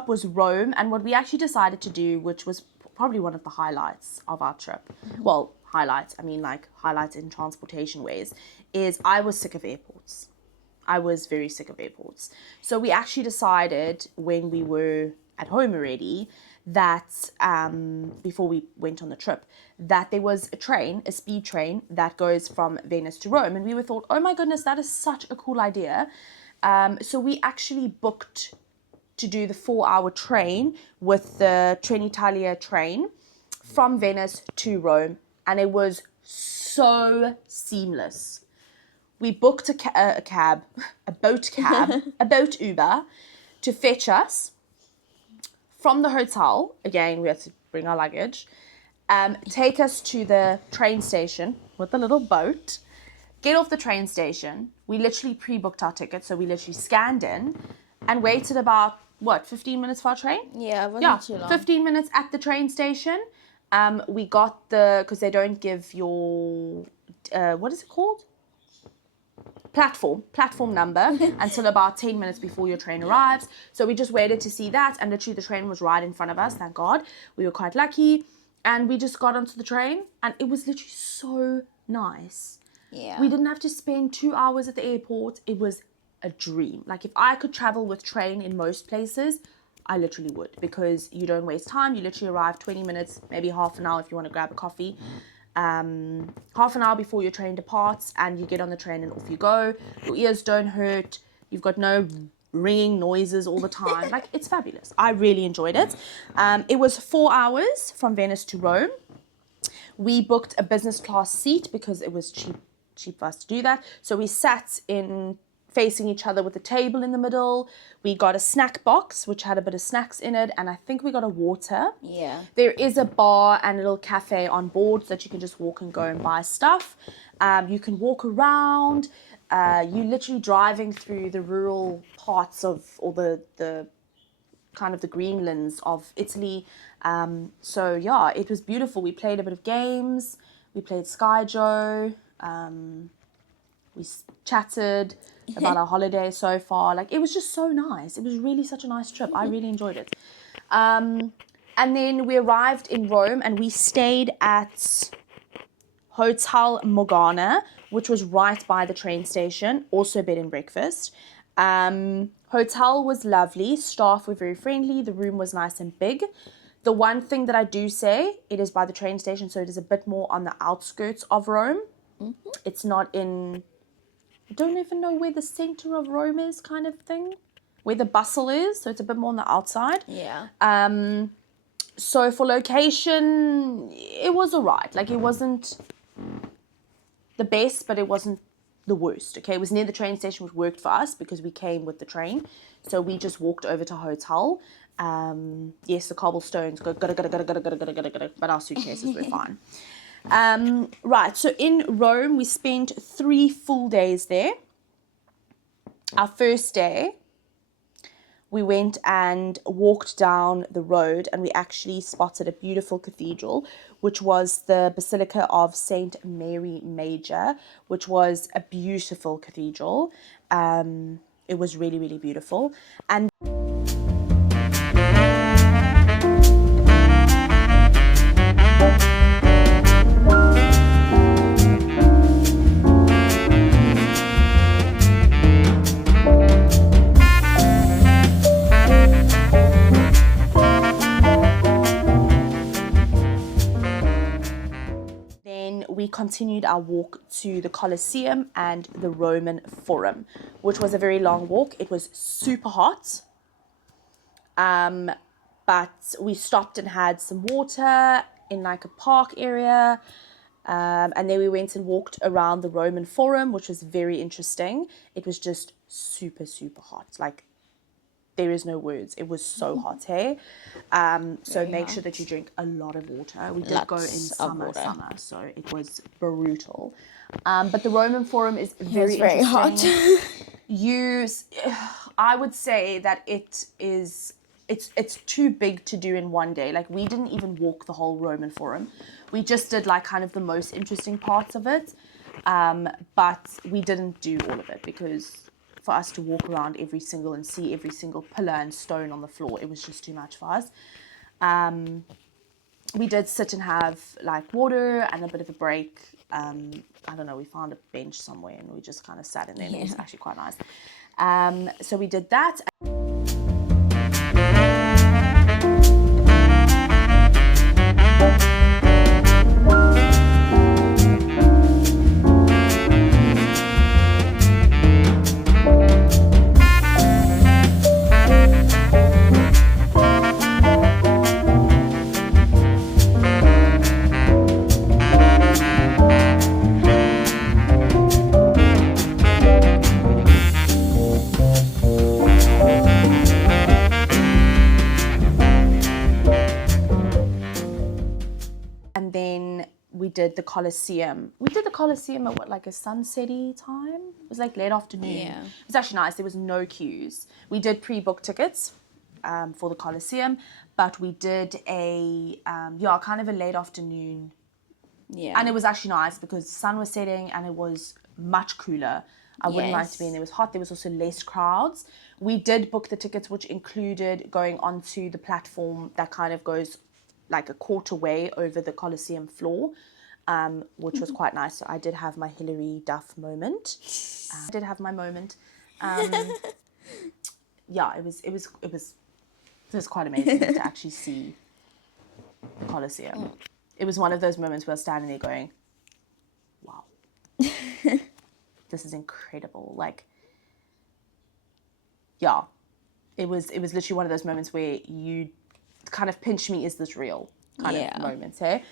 stop was Rome, and what we actually decided to do, which was probably one of the highlights of our trip, well, highlights, I mean like highlights in transportation ways, is I was sick of airports. I was very sick of airports. So we actually decided when we were at home already that before we went on the trip, that there was a speed train that goes from Venice to Rome. And we were thought, oh my goodness, that is such a cool idea. So we actually booked to do the 4-hour train with the Trenitalia train from Venice to Rome. And it was so seamless. We booked a boat Uber to fetch us from the hotel. Again, we had to bring our luggage. Take us to the train station with a little boat. Get off the train station. We literally pre-booked our tickets, so we literally scanned in and waited about, 15 minutes for our train? Yeah, it wasn't too long. 15 minutes at the train station. We got because they don't give your, what is it called? Platform number until about 10 minutes before your train arrives. So we just waited to see that, and literally the train was right in front of us, thank God. We were quite lucky, and we just got onto the train, and it was literally so nice. Yeah. We didn't have to spend 2 hours at the airport. It was a dream. Like, if I could travel with train in most places, I literally would, because you don't waste time. You literally arrive 20 minutes, maybe half an hour if you want to grab a coffee. Half an hour before your train departs, and you get on the train and off you go. Your ears don't hurt. You've got no ringing noises all the time. Like, it's fabulous. I really enjoyed it. It was 4 hours from Venice to Rome. We booked a business class seat because it was cheap for us to do that. So we sat in facing each other with a table in the middle. We got a snack box, which had a bit of snacks in it, and I think we got a water. Yeah. There is a bar and a little cafe on board so that you can just walk and go and buy stuff. You can walk around. You're literally driving through the rural parts of, or the kind of the greenlands of Italy. So yeah, it was beautiful. We played a bit of games. We played Sky Joe. We chatted about our holiday so far. Like, it was just so nice. It was really such a nice trip. I really enjoyed it. And then we arrived in Rome, and we stayed at Hotel Morgana, which was right by the train station, also bed and breakfast. Hotel was lovely. Staff were very friendly. The room was nice and big. The one thing that I do say, it is by the train station, so it is a bit more on the outskirts of Rome. Mm-hmm. It's not in, I don't even know where the center of Rome is, kind of thing, where the bustle is, so it's a bit more on the outside. Yeah. So for location, it was all right. Like, it wasn't the best, but it wasn't the worst, okay? It was near the train station, which worked for us because we came with the train. So we just walked over to hotel. Yes, the cobblestones, but our suitcases were fine. Right, so in Rome, we spent 3 full days there. Our first day, we went and walked down the road, and we actually spotted a beautiful cathedral, which was the Basilica of Saint Mary Major, which was a beautiful cathedral. It was really, really beautiful. And we continued our walk to the Colosseum and the Roman Forum, which was a very long walk. It was super hot, but we stopped and had some water in like a park area, and then we went and walked around the Roman Forum, which was very interesting. It was just super, super hot. Like, there is no words. It was so hot, hey? So make sure that you drink a lot of water. We did go in summer, so it was brutal. But the Roman Forum is very interesting. Hot. I would say that it's too big to do in one day. Like, we didn't even walk the whole Roman Forum. We just did like kind of the most interesting parts of it. But we didn't do all of it because for us to walk around every single and see every single pillar and stone on the floor. It was just too much for us. We did sit and have like water and a bit of a break. I don't know, we found a bench somewhere and we just kind of sat in there and it was actually quite nice. So we did that. And then we did the Colosseum. We did the Colosseum at like a sunset-y time. It was like late afternoon. Yeah. It was actually nice. There was no queues. We did pre-book tickets for the Colosseum, but we did a kind of a late afternoon. Yeah. And it was actually nice because the sun was setting and it was much cooler. I wouldn't like to be in there. It was hot. There was also less crowds. We did book the tickets, which included going onto the platform that kind of goes like a quarter way over the Colosseum floor, which was quite nice. So I did have my Hilary Duff moment. I did have my moment. Yeah, it was quite amazing to actually see the Colosseum. It was one of those moments where I was standing there going, wow, this is incredible. Like, yeah, it was literally one of those moments where you kind of pinch me, is this real kind of moments, hey?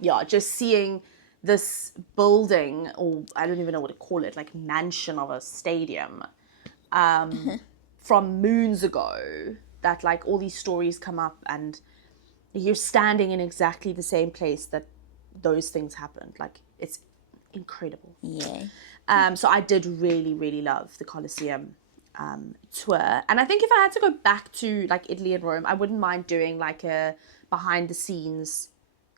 Yeah, just seeing this building, or I don't even know what to call it, like mansion of a stadium, from moons ago, that like all these stories come up and you're standing in exactly the same place that those things happened. Like, it's incredible. Yeah. So I did really, really love the Colosseum tour. And I think if I had to go back to like Italy and Rome, I wouldn't mind doing like a behind the scenes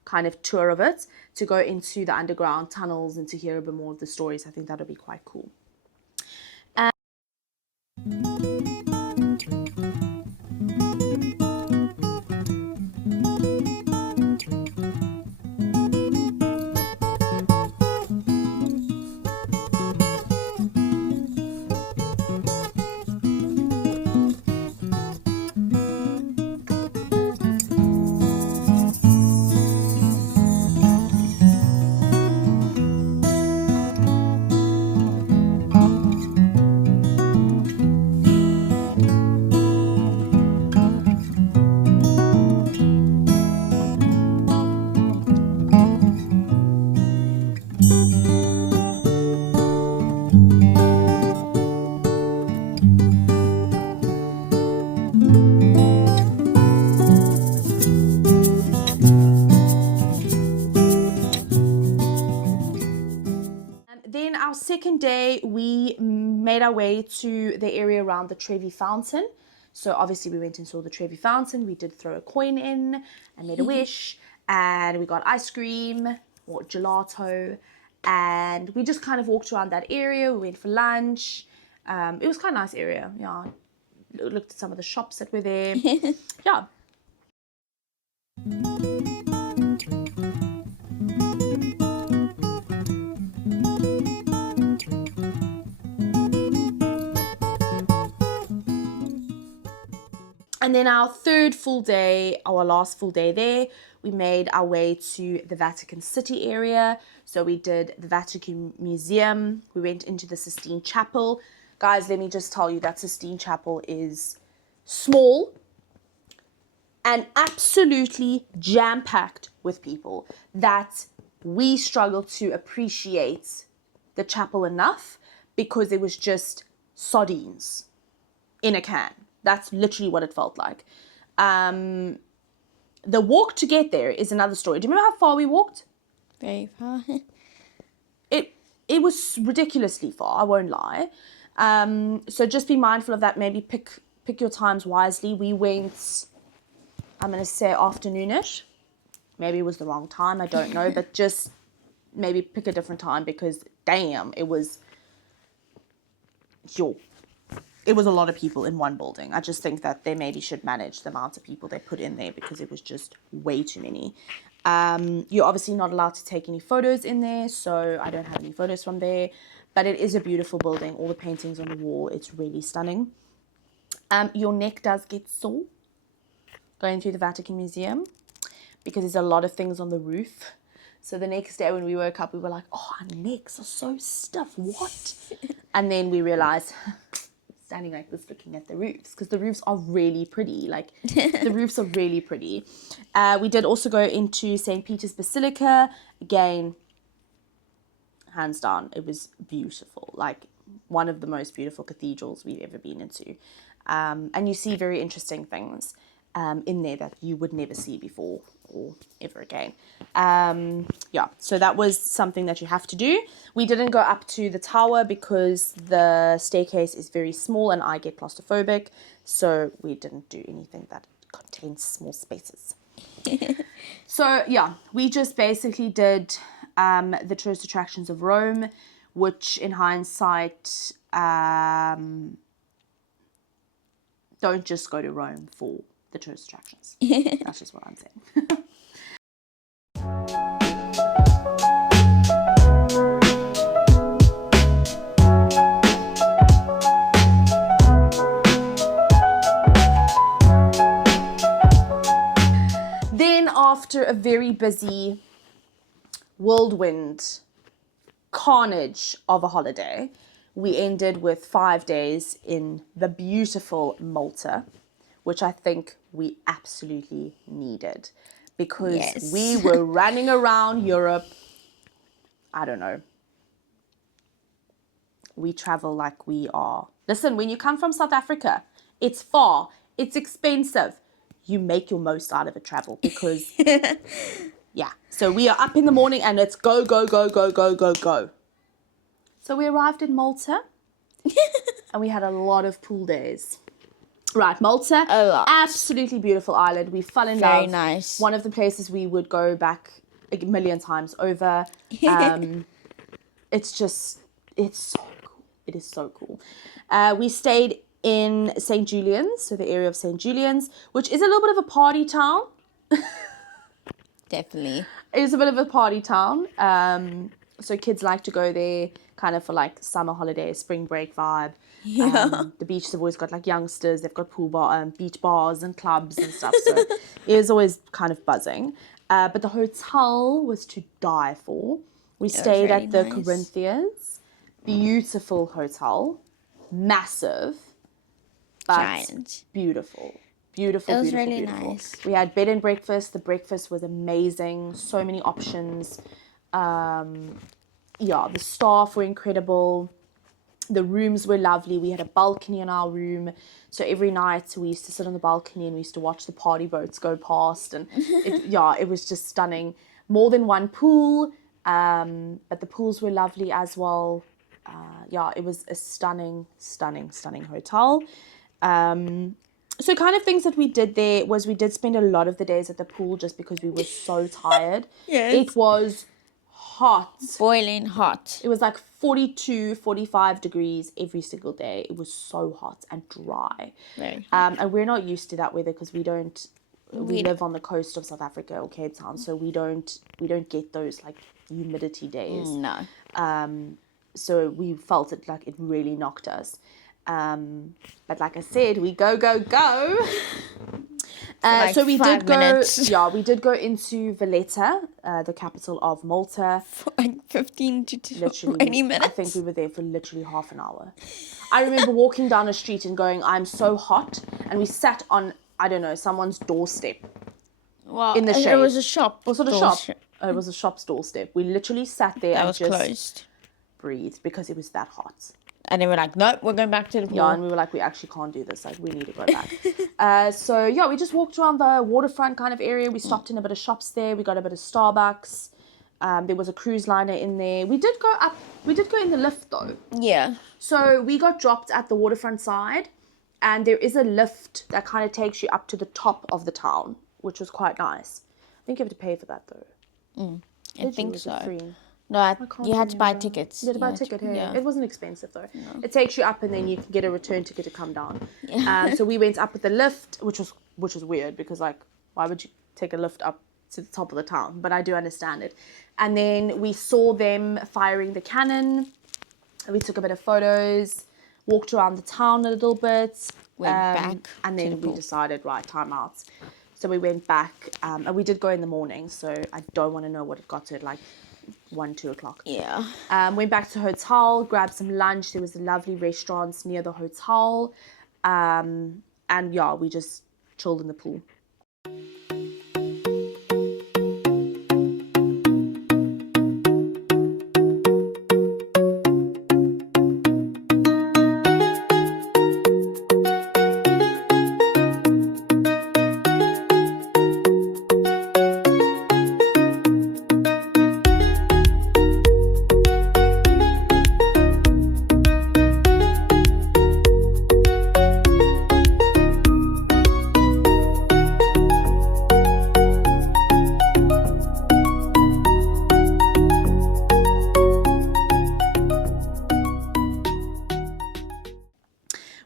kind of tour of it, to go into the underground tunnels and to hear a bit more of the stories. I think that would be quite cool. Then our second day, we made our way to the area around the Trevi Fountain. So obviously we went and saw the Trevi Fountain. We did throw a coin in and made a wish, and we got ice cream or gelato, and we just kind of walked around that area. We went for lunch. It was quite a nice area. Yeah, looked at some of the shops that were there. Yeah. And then our third full day, our last full day there, we made our way to the Vatican City area. So we did the Vatican Museum. We went into the Sistine Chapel. Guys, let me just tell you that Sistine Chapel is small and absolutely jam-packed with people, that we struggled to appreciate the chapel enough because it was just sardines in a can. That's literally what it felt like. The walk to get there is another story. Do you remember how far we walked? Very far. It was ridiculously far, I won't lie. So just be mindful of that. Maybe pick your times wisely. We went, I'm going to say afternoonish. Maybe it was the wrong time, I don't know. But just maybe pick a different time, because damn, it was Sure. It was a lot of people in one building. I just think that they maybe should manage the amount of people they put in there because it was just way too many. You're obviously not allowed to take any photos in there, so I don't have any photos from there. But it is a beautiful building. All the paintings on the wall, it's really stunning. Your neck does get sore going through the Vatican Museum because there's a lot of things on the roof. So the next day when we woke up, we were like, oh, our necks are so stiff. What? And then we realized... standing like this looking at the roofs because the roofs are really pretty. Like the roofs are really pretty. We did also go into St. Peter's Basilica. Again, hands down, it was beautiful. Like one of the most beautiful cathedrals we've ever been into. And you see very interesting things in there that you would never see before or ever again. So that was something that you have to do. We didn't go up to the tower because the staircase is very small and I get claustrophobic, so we didn't do anything that contains small spaces. So yeah, we just basically did the tourist attractions of Rome, which in hindsight, don't just go to Rome for the tourist attractions. That's just what I'm saying. Then after a very busy whirlwind carnage of a holiday, we ended with 5 days in the beautiful Malta, which I think we absolutely needed because we were running around Europe. I don't know. We travel like we are. Listen, when you come from South Africa, it's far, it's expensive. You make your most out of a travel because, yeah. So we are up in the morning and it's go, go, go, go, go, go, go. So we arrived in Malta and we had a lot of pool days. Right, Malta, absolutely beautiful island. We fell in love. Very nice. One of the places we would go back a million times over. It's so cool. It is so cool. We stayed in St. Julian's, so the area of St. Julian's, which is a little bit of a party town. Definitely. It is a bit of a party town. So kids like to go there kind of for like summer holidays, spring break vibe. Yeah. The beaches have always got like youngsters. They've got beach bars and clubs and stuff. So it is always kind of buzzing. But the hotel was to die for. We stayed at the Corinthians. Beautiful hotel. Massive. But giant. Beautiful. Beautiful, it was beautiful, really beautiful. nice. We had bed and breakfast. The breakfast was amazing. So many options. The staff were incredible. The rooms were lovely. We had a balcony in our room. So every night we used to sit on the balcony and we used to watch the party boats go past. And it was just stunning. More than one pool, but the pools were lovely as well. It was a stunning, stunning, stunning hotel. So kind of things that we did there was we did spend a lot of the days at the pool just because we were so tired. Yes. It was hot. Boiling hot. It was like 42, 45 degrees every single day. It was so hot and dry. Very hot. And we're not used to that weather because we live on the coast of South Africa or Cape Town, so we don't get those like humidity days. No. So we felt it like it really knocked us. But like I said, we go. So we did go. Yeah, we did go into Valletta, the capital of Malta. For like 15 to Literally, 20 minutes. I think we were there for literally half an hour. I remember walking down a street and going, "I'm so hot," and we sat on, I don't know, someone's doorstep. Well, in the shade. It was a shop. Was it a shop? It was a shop's doorstep. We literally sat there and just closed. Breathed because it was that hot. And they were like, nope, we're going back to the pool. Yeah, and we were like, we actually can't do this. Like, we need to go back. We just walked around the waterfront kind of area. We stopped in a bit of shops there. We got a bit of Starbucks. There was a cruise liner in there. We did go up. We did go in the lift, though. Yeah. So we got dropped at the waterfront side. And there is a lift that kind of takes you up to the top of the town, which was quite nice. I think you have to pay for that, though. I think so. Free? No, can't you had to buy remember. tickets. You had to buy a ticket, hey? Yeah. It wasn't expensive though. It takes you up and then you can get a return ticket to come down. Yeah. So we went up with the lift, which was weird because like, why would you take a lift up to the top of the town? But I do understand it. And then we saw them firing the cannon. We took a bit of photos, walked around the town a little bit. Went back and to then the we pool. decided, right, time out. So we went back, and we did go in the morning, so I don't want to know what it got to at like 1-2 o'clock. Yeah. Went back to the hotel, grabbed some lunch. There was a lovely restaurant near the hotel, and yeah, we just chilled in the pool.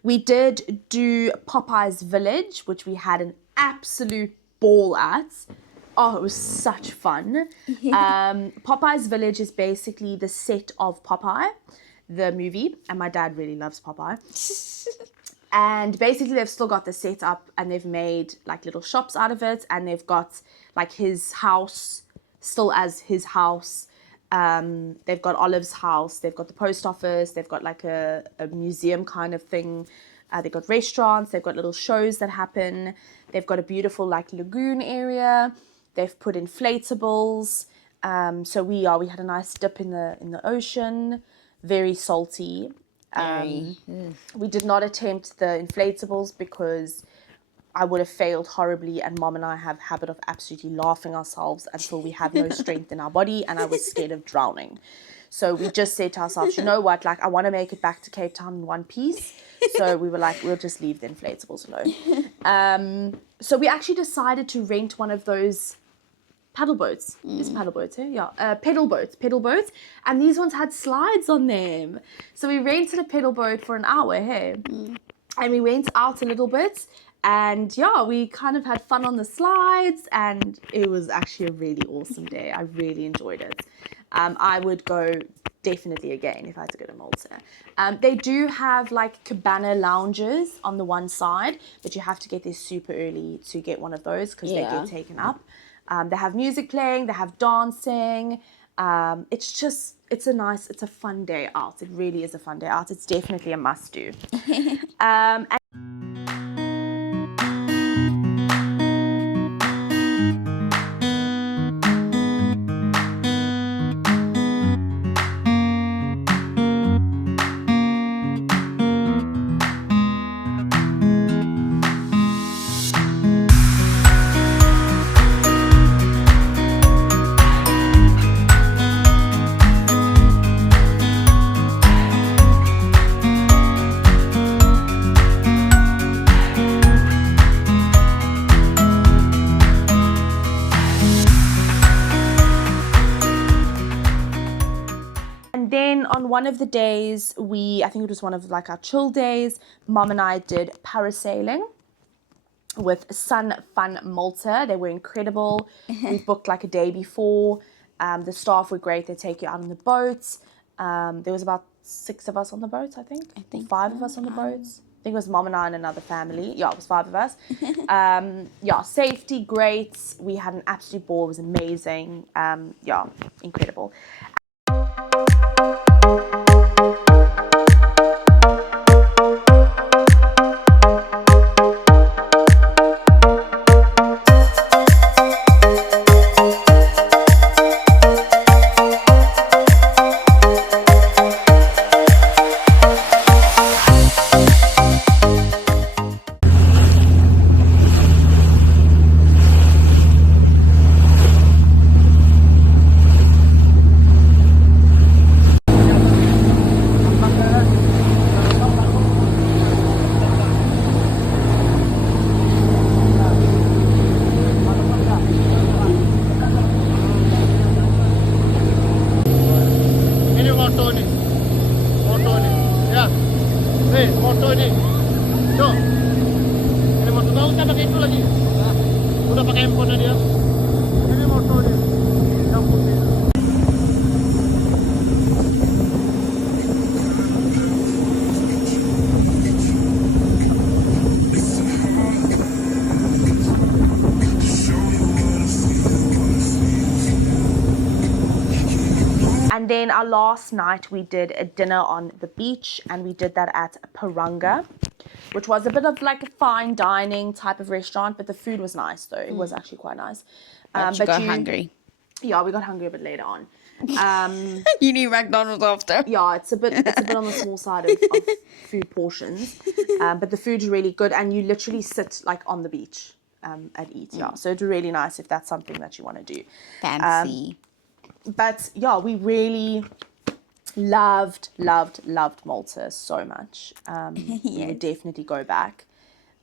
We did do Popeye's Village, which we had an absolute ball at. Oh, it was such fun. Popeye's Village is basically the set of Popeye, the movie, and my dad really loves Popeye. And basically they've still got the set up and they've made like little shops out of it, and they've got like his house still as his house. They've got Olive's house, they've got the post office, they've got like a museum kind of thing. They've got restaurants, they've got little shows that happen. They've got a beautiful like lagoon area. They've put inflatables. So we had a nice dip in the ocean, very salty. We did not attempt the inflatables because I would have failed horribly, and Mom and I have a habit of absolutely laughing ourselves until we have no strength in our body, and I was scared of drowning. So we just said to ourselves, you know what, like I want to make it back to Cape Town in one piece. So we were like, we'll just leave the inflatables alone. So we actually decided to rent one of those paddle boats. It's paddle boats, eh? Yeah. Pedal boats. And these ones had slides on them. So we rented a pedal boat for an hour, hey? And we went out a little bit. And yeah, we kind of had fun on the slides, and it was actually a really awesome day. I really enjoyed it. I would go definitely again if I had to go to Malta. They do have like cabana lounges on the one side, but you have to get there super early to get one of those because they get taken up. They have music playing, they have dancing. It's a fun day out. It really is a fun day out. It's definitely a must do. On one of the days, I think it was one of like our chill days, Mom and I did parasailing with Sun Fun Malta. They were incredible. We booked like a day before. The staff were great. They take you out on the boat. There was about 6 of us on the boat, I think. 5 of us on the boat. I think it was Mom and I and another family. Yeah, it was 5 of us. Safety, great. We had an absolute ball. It was amazing. Incredible. pakai handphone dia. Ini motor dia. Yang putih. And then our last night we did a dinner on the beach, and we did that at Paranga, which was a bit of like a fine dining type of restaurant, but the food was nice though. It was actually quite nice. But you got hungry. Yeah, we got hungry a bit later on. You need McDonald's after. Yeah, it's a bit on the small side of food portions, but the food's really good, and you literally sit like on the beach and eat. Yeah, so it's really nice if that's something that you want to do. Fancy. But yeah, we really loved Malta so much. We would definitely go back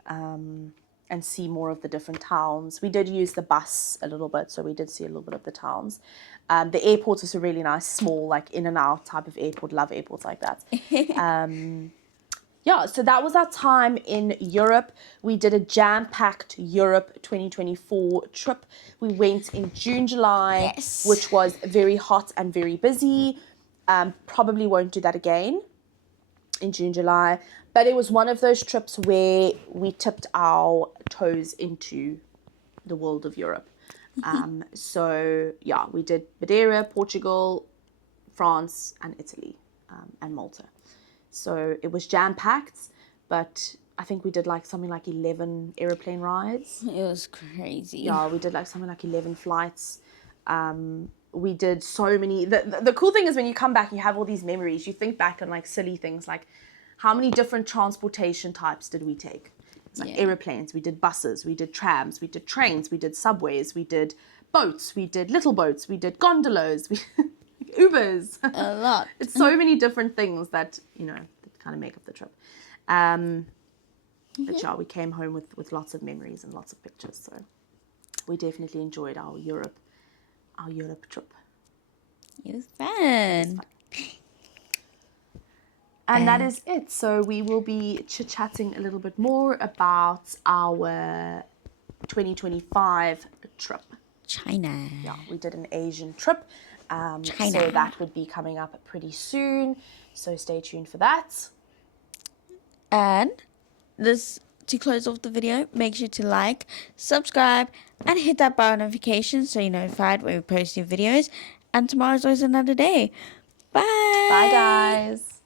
and see more of the different towns. We did use the bus a little bit, so we did see a little bit of the towns. The airport was a really nice, small, like in and out type of airport. Love airports like that. Yeah, so that was our time in Europe. We did a jam-packed Europe 2024 trip. We went in June, July, Yes. which was very hot and very busy. Probably won't do that again in June, July. But it was one of those trips where we tipped our toes into the world of Europe. So, yeah, we did Madeira, Portugal, France, and Italy, and Malta. So it was jam-packed, but I think we did like something like 11 aeroplane rides. It was crazy. Yeah, we did like something like 11 flights. We did so many. The cool thing is when you come back, you have all these memories. You think back on like silly things like how many different transportation types did we take? It's like aeroplanes, we did buses, we did trams, we did trains, we did subways, we did boats, we did little boats, we did gondolas, we Ubers. A lot. It's so many different things that, you know, that kind of make up the trip. But yeah, we came home with lots of memories and lots of pictures. So we definitely enjoyed our Europe trip. It was fun. And that is it. So we will be chit-chatting a little bit more about our 2025 trip. China. Yeah, we did an Asian trip. China. So that would be coming up pretty soon. So stay tuned for that. And this, to close off the video, make sure to like, subscribe, and hit that bell notification so you're notified when we post new videos. And tomorrow's always another day. Bye. Bye, guys.